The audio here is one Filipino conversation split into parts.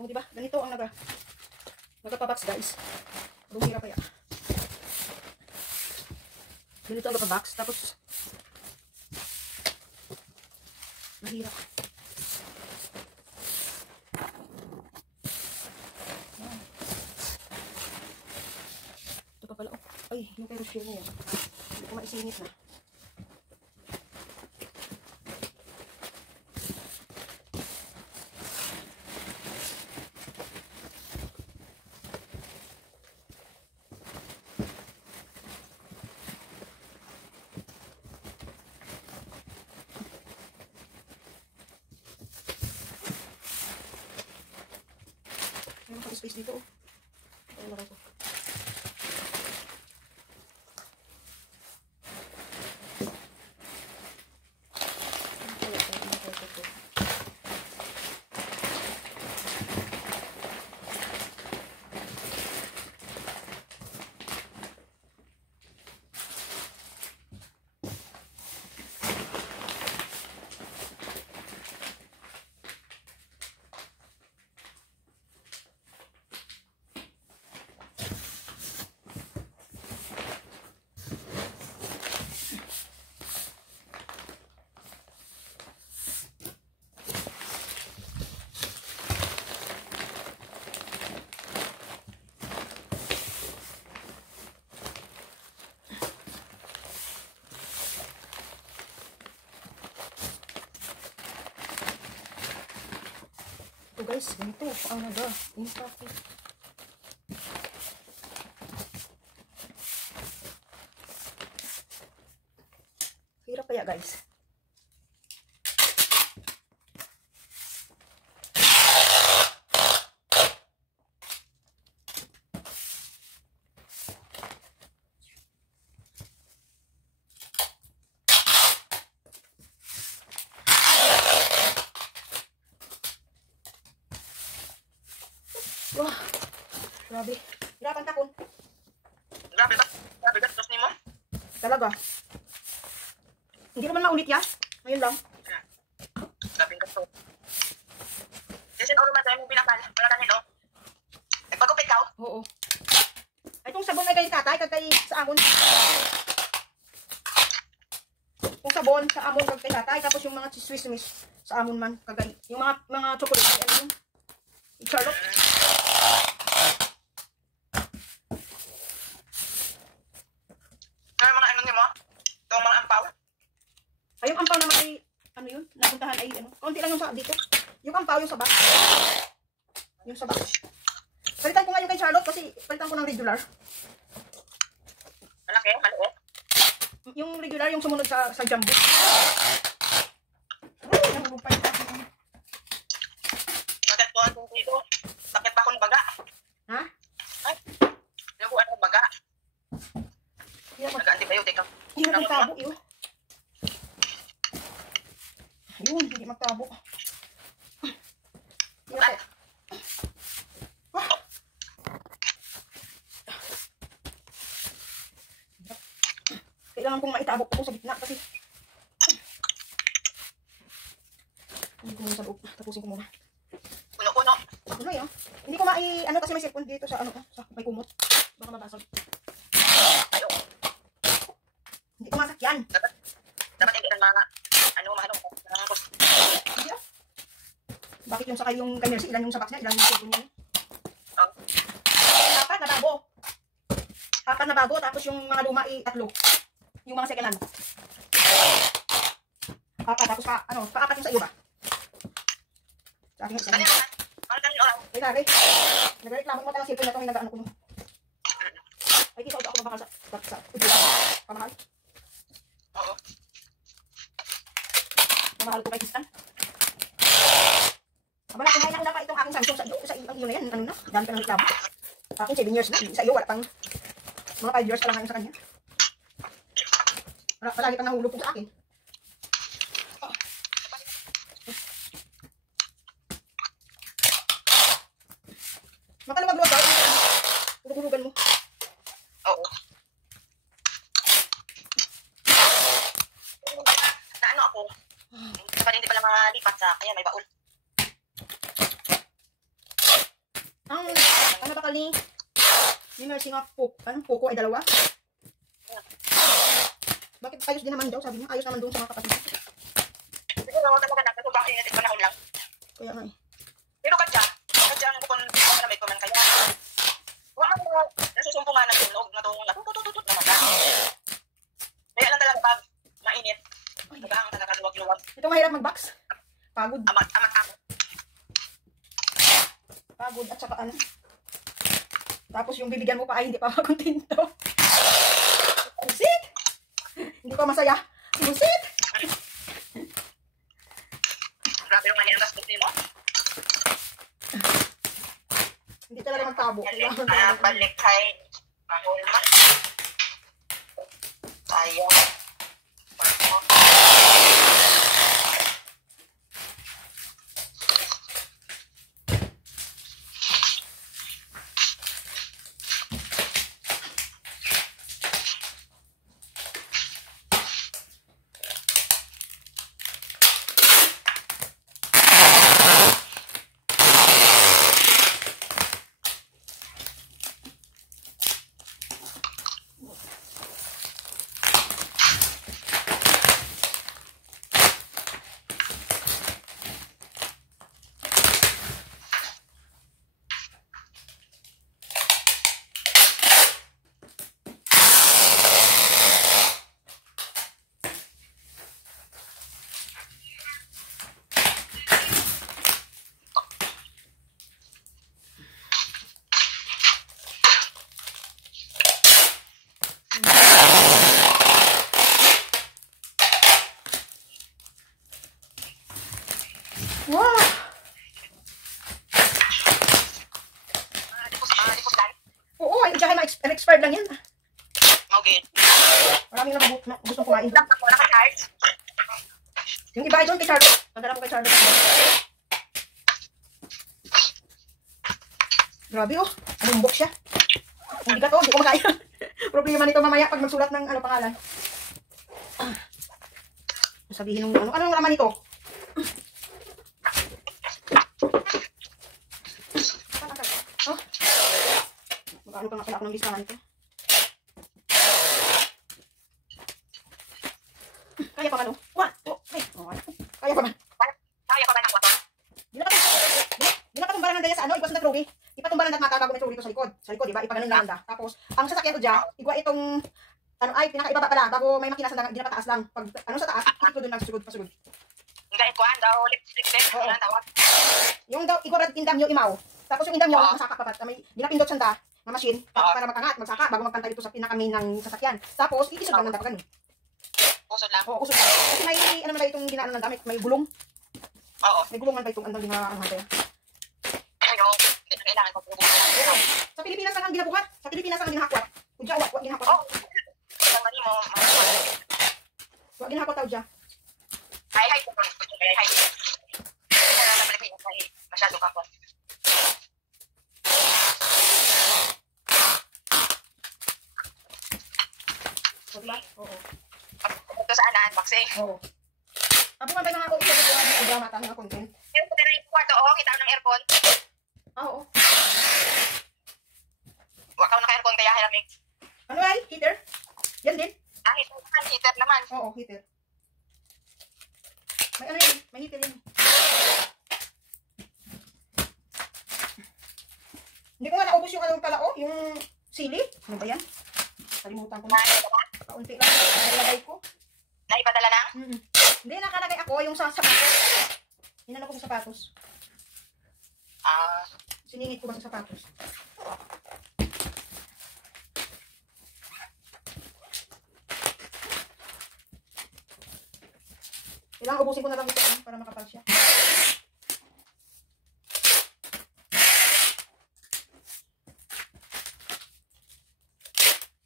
O, diba? Ganito ang nagpabox, guys. Anong hirap kaya? Ganito ang nagpabox. Tapos, mahirap. Ito pa pala. Oh. Ay, yung kay Rochelle niya. Hindi ko maisingit na. Meron pang space dito. Ay, lagay ko. Ito guys, ganito. Paano ba? Yung traffic. Hirap kaya guys. Wah, grabe. Hirapan tapon. Grabe ba? Grabe gastos ni mo? Talaga. Hindi naman maulit yan. Ngayon lang. Grabe gastos. Kasi oro man tayo mong pinakal. Wala ka nito. Nagpagupit ka? Oo. Ay, itong sabon ay kay tatay, kagkay sa amon. Itong sabon sa amon kagkay tatay, tapos yung mga swiss sa amon man, kagay. Yung mga chocolate, ano yun? Charlotte. Ano mga ano ni mo? Itong mga ampaw? Ay, yung ampaw naman ay, ano yun? Napuntahan ay, ano? Kaunti lang yung sa dito. Yung ampaw, yung sabak. Yung sabak. Palitan ko nga yung kay Charlotte kasi palitan ko ng regular. Malaki? Maliit? Yung regular, yung sumunod sa jumbo. Ay, nahulupay pa. Bakit po ang dito? Sakit pa akong baga. Ha? Ay, yung ano baga. Nag-antibiotic ka. Hindi magtabo, yun. Ayun, hindi magtabo. Ay. Kailangan kong maitabok ko sa gitna kasi hindi ko muna sa loob. Tapusin ko muna. Puno-puno. Ano yun? Hindi ko ano kasi may cellphone dito sa ano sa may kumot. Baka mabasag. Ayo. Hindi ko masakyan. Dapat hindi rin mga mahanong. Hindi ah. Bakit yung sakay yung kay Mercy? Ilan yung sa box niya? Ilan yung cellphone niya? Apat na bago. Apat na bago. Tapos yung mga luma ay 3. Yung mga second hand. Apat. Tapos pa-apat yung sa iyo ba? Sa akin isa. Ano kami orang? Ay, nari. Nagreklamo mo tayo cellphone na ito. May nag-ano ko mo. Ay, kisot ako mabakal sa pamahal. Oo. Pamahal ko kay Kistan. Abala, kumain ako na pa itong aking Samsung sa iyo. Sa iyo na yan. Ano na? Dami ka ng reklamo. Akin 7 years na. Sa iyo, wala pang mga 5 years pa lang ngayon sa kanya. Palagi pang nahulog po sa akin. Makaluwag-luwag daw. Hulugan mo. Oo. Na ano ako? Kapag hindi pala malipat sa kanya may baul. Ang bakal ni Mercy nga Poco ay dalawa. Bakit ayos din naman daw, sabi niya. Ayos naman doon sa mga kapatid. Siguro talaga na, kasi bakit natin panahon lang. Kaya nga eh. Pero kadya ang bukon na may comment kaya. Wala mo, nasusumpungan ng tunog na itong natutututut na mata. Kaya lang talaga pag mainit. Maghang talaga luwag-luwag. Ito mahirap mag-box. Pagod. Amat. Pagod at saka ano. Tapos yung bibigyan mo pa ay hindi pa makontento. Busit! Hindi pa masaya. Busit! Grabe yung manila mas mo. Hindi talaga magtabo. Balik kay Mahulma. Sayang. Wow! Dipos lang. Oo, ay dyan expired lang yan. Okay. Maraming gustong kumain. Wala ka cards. Yung iba ay doon kay Charlotte. Padala ko kay Charlotte. Grabe oh. Alumbok siya. Hindi ka to, hindi ko makaya. Problema nito mamaya pag magsulat ng pangalan. Sabihin nung ano naman ito? Oh. Magkano pa nga pala ako ng listahan ito? Kaya pa ba no? 1, 2, 3. Oh, kaya pa ba? Kaya pa ba ng wato? Di na patumbalan ng daya sa iwas na trolley. Ipatumbalan at mata bago may trolley ito sa likod. Sa likod, di ba? Ipaganon lang anda. Tapos, ang sasakyan ko dyan, igwa itong, pinakaibaba pala, bago may makina sa di na pataas lang. Pag, sa taas, ikot ko dun lang, pasugod. Gaya ko, daw, lipstick, wala tawag. Yung daw, igwa indam nyo, imaw. Tapos yung indam nyo, masaka pa pa. May ginapindot sanda, na machine, para makangat, magsaka, bago magpantay ito sa pinaka-main ng sasakyan. Tapos, iisog lang ng dapagan. Usod lang. Oo, usog lang. Kasi may, ano na ba itong ginaan ng damit, may gulong. Oo. May gulungan ba itong andang ginaan tayo? Yung, kailangan ko pupunta. Sa Pilipinas lang ang ginabuhat. Sa Pilipinas lang ang ginahakwat. Udya, wag ginahakwat. Oo. Ang mali mo, Wag ginahakwat tao dya. Hi. Hi. Kaya na Pilipinas ay masyado kapon. Diba? Oo. Ito sa anan, boxing. Oo. Tapos man tayo mga ako ito sa drama tayo ng content. Yung puti na yung kwarto, kita ng aircon. Oo. Wakaw na ka-aircon kaya hiramig. Ano ay? Heater? Yan din? Heater naman. Oo, heater. May ano yun? May heater yun. Hindi ko nga naubos yung ano pala yung sili. Ano ba yan? Kalimutan ko na. Kaunti lang. Nalagay ko. Naipadala na? Hindi, nakalagay ako yung sa sapatos. Inano ko sa sapatos. Siningit ko ba sa sapatos? Kailangan ubusin ko na lang ito para makapal siya.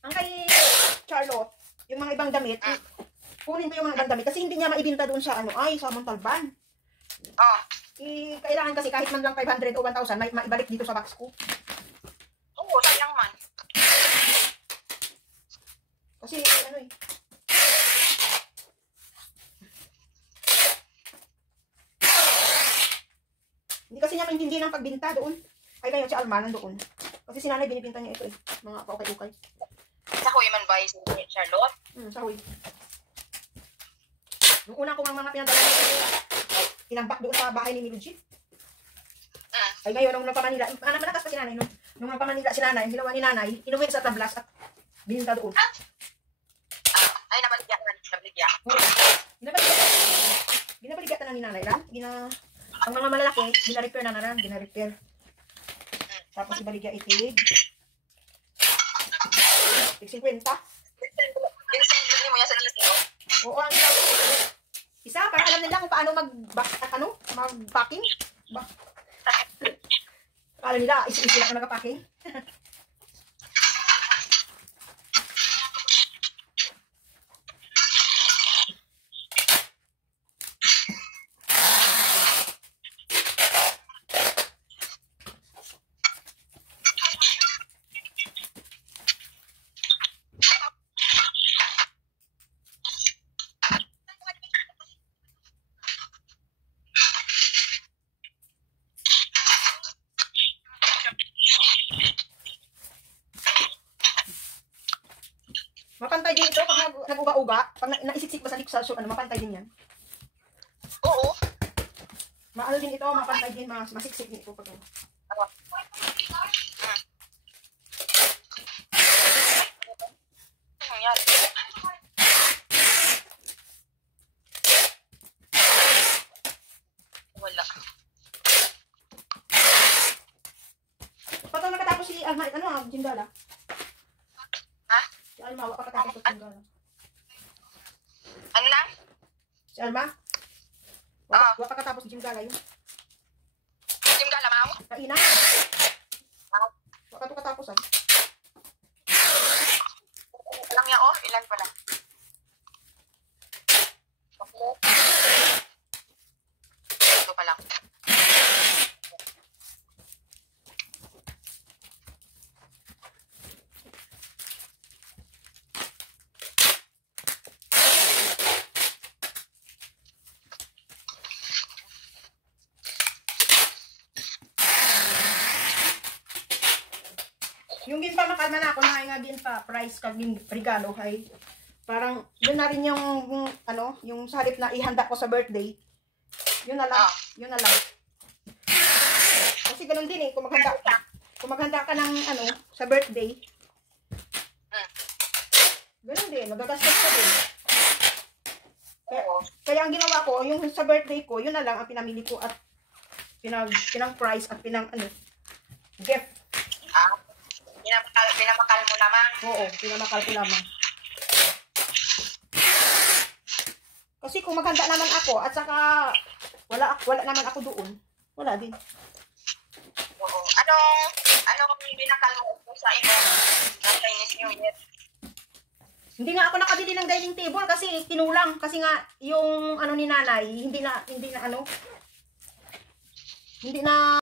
Ang kay Charlotte, yung mga ibang damit, kunin ko yung mga ibang damit kasi hindi niya maibinta doon sa sa Montalban. Kailangan kasi kahit man lang 500 o 1,000, maibalik dito sa box ko. Oo, sayang man. Kasi hindi kasi niya maintindihan ang pagbinta doon. Ay, ngayon si Alma nandoon. Kasi si nanay binibinta niya ito eh. Mga paukay-ukay. Sa Kuya man ba si Charlotte? Sahoy. Nung una ko mga pinadala niya, tinambak doon sa bahay ni Milujit. Ay ngayon, nung nagpamanila, malakas pa si nanay, nung nagpamanila si nanay, ginawa ni nanay, inuwi sa tablas at bininta doon. Ay, nabaligya. Ginabaligatan na ni nanay lang. Ang mga malalaki, gina-repair na lang, gina-repair. Tapos ibaligya itig. Tig 50. Pinasend mo yan sa GC, no? Oo, ang isa, para alam nila kung paano mag-packing. Akala nila, isi-isi lang na nag-packing. Mapantay din ito pag nag-uga-uga. Pag naisiksik ba sa liksa, mapantay din yan. Oo. Maano din ito, mapantay din, masiksik din ito pag ano. Yan. Wala. Pag nakatapos si Alma, Jindala. Ha? Si Alma, wala katapos sa Jindala. Ano na? Si Alma? Wala katapos sa Jindala yun. Jim Galamaw? Kaina. Wala katapos ah. Lang niya, oh. Ilan pala? Ito pa lang. Yung din pa makalma na ako na nga din pa price kag din regalo ay parang yun na rin yung yung sa halip na ihanda ko sa birthday. Yun na lang, yun na lang. Kasi ganun din eh kung maghanda ka ng sa birthday. Ganun din, magagastos ka din. Kaya ang ginawa ko, yung sa birthday ko, yun na lang ang pinamili ko at pinang price at gift. Pinamakal mo lamang. Oo, pinamakal ko lamang. Kasi kung maghanda naman ako at saka wala naman ako doon, wala din. Oo. Anong binakal mo sa imo ng Chinese New Year? Hindi nga ako nakabili ng dining table kasi tinulang. Kasi nga yung ni nanay, hindi na